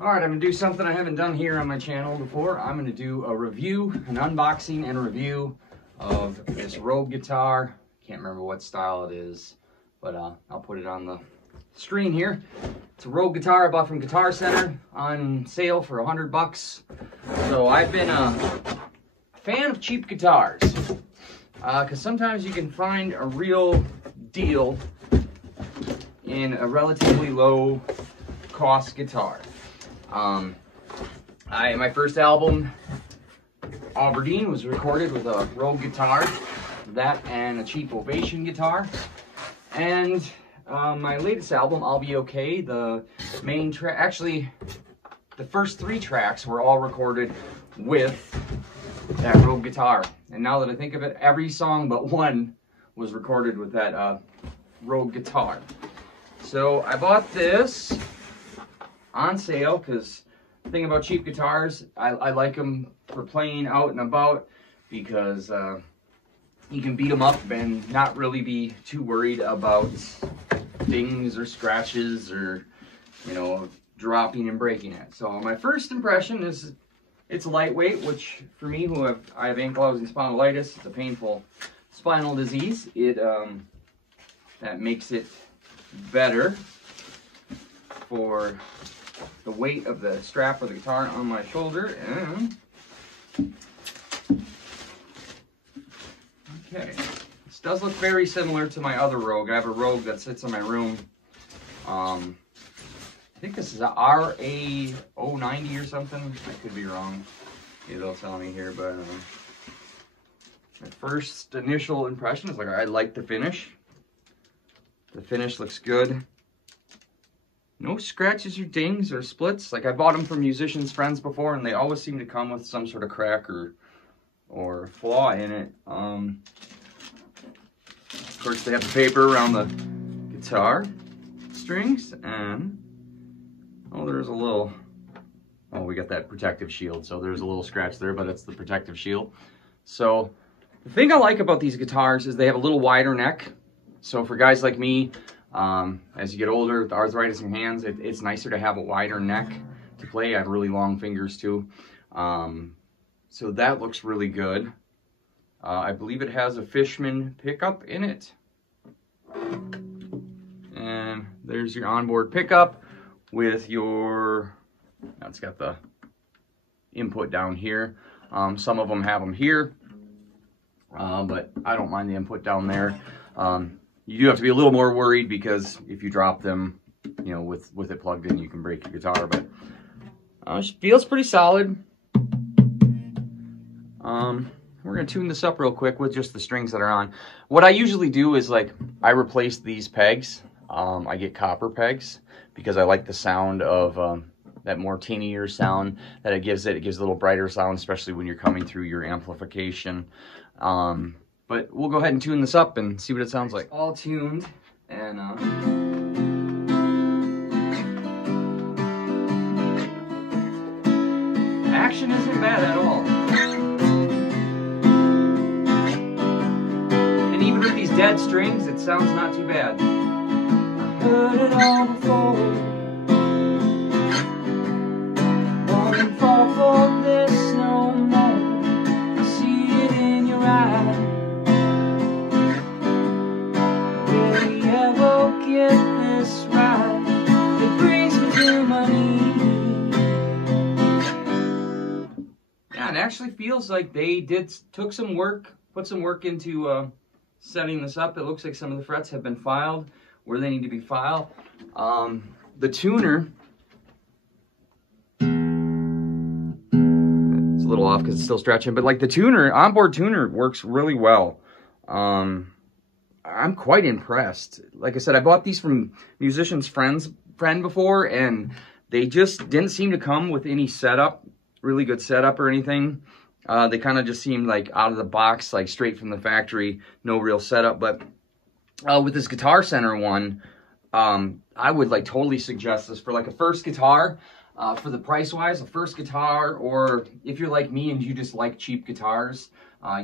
Alright, I'm going to do something I haven't done here on my channel before. I'm going to do a review, an unboxing and review of this Rogue guitar. Can't remember what style it is, but I'll put it on the screen here. It's a Rogue guitar I bought from Guitar Center on sale for $100. So I've been a fan of cheap guitars, because sometimes you can find a real deal in a relatively low cost guitar. My first album, Aberdeen, was recorded with a Rogue guitar, that and a cheap Ovation guitar. And my latest album, I'll Be Okay, the main track, actually the first 3 tracks were all recorded with that Rogue guitar. And now that I think of it, every song but one was recorded with that Rogue guitar. So I bought this on sale because the thing about cheap guitars, I like them for playing out and about, because you can beat them up and not really be too worried about dings or scratches or, you know, dropping and breaking it. So my first impression is it's lightweight, which for me, I have ankylosing spondylitis, it's a painful spinal disease. That makes it better for the weight of the strap of the guitar on my shoulder. And okay, this does look very similar to my other Rogue. I have a Rogue that sits in my room. I think this is a RA090 or something. I could be wrong. Maybe they'll tell me here, but my first initial impression is like, I like the finish. The finish looks good. No scratches or dings or splits. Like, I bought them from musicians' friends before, and they always seem to come with some sort of crack or flaw in it. Of course, they have the paper around the guitar strings, and oh, there's a little, oh, we got that protective shield, so there's a little scratch there, but it's the protective shield. So the thing I like about these guitars is they have a little wider neck. So for guys like me, as you get older with arthritis in your hands, it's nicer to have a wider neck to play. I have really long fingers too. So that looks really good. I believe it has a Fishman pickup in it. And there's your onboard pickup with your, it's got the input down here. Some of them have them here, but I don't mind the input down there. You do have to be a little more worried, because if you drop them, you know, with it plugged in, you can break your guitar, but it feels pretty solid. We're going to tune this up real quick with just the strings that are on. What I usually do is, like, I replace these pegs. I get copper pegs because I like the sound of that more tinier sound that it gives. It gives a little brighter sound, especially when you're coming through your amplification. But we'll go ahead and tune this up and see what it sounds like. All tuned, and action isn't bad at all. And even with these dead strings, it sounds not too bad. I heard it all before. Won't fall for this no more. I see it in your eyes. Get this right, it brings me to my knees. Yeah, it actually feels like they took some work, put some work into setting this up. It looks like some of the frets have been filed where they need to be filed. The tuner, it's a little off because it's still stretching, but like the tuner, onboard tuner works really well. I'm quite impressed. Like I said, I bought these from musician's friend before, and they just didn't seem to come with any setup, really good setup or anything. They kind of just seemed like out of the box, like straight from the factory, no real setup. But with this Guitar Center one, I would like totally suggest this for like a first guitar. For the price-wise, a first guitar, or if you're like me and you just like cheap guitars,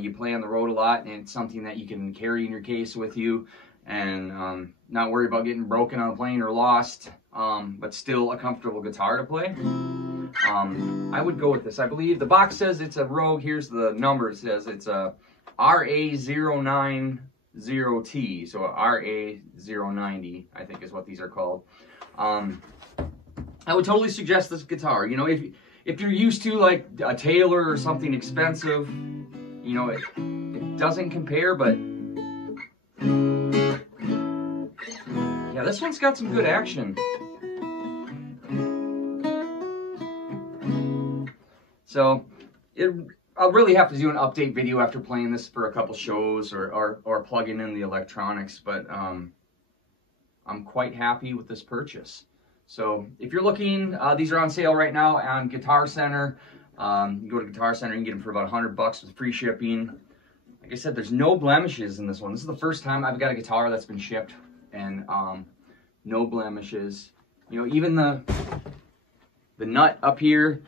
you play on the road a lot, and it's something that you can carry in your case with you, and not worry about getting broken on a plane or lost, but still a comfortable guitar to play. I would go with this. I believe the box says it's a Rogue. Here's the number. It says it's a RA090T, so RA090, I think is what these are called. I would totally suggest this guitar. You know, if you're used to like a Taylor or something expensive, you know, it doesn't compare, but yeah, this one's got some good action. So I'll really have to do an update video after playing this for a couple shows or plugging in the electronics, but I'm quite happy with this purchase. So if you're looking, these are on sale right now on Guitar Center. You go to Guitar Center, you can get them for about $100 with free shipping. Like I said, there's no blemishes in this one. This is the first time I've got a guitar that's been shipped, and no blemishes. You know, even the nut up here,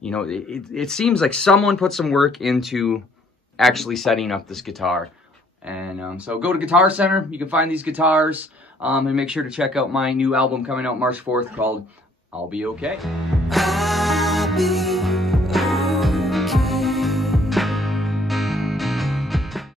you know, it seems like someone put some work into actually setting up this guitar. And so go to Guitar Center. You can find these guitars. And make sure to check out my new album coming out March 4th called I'll Be Okay.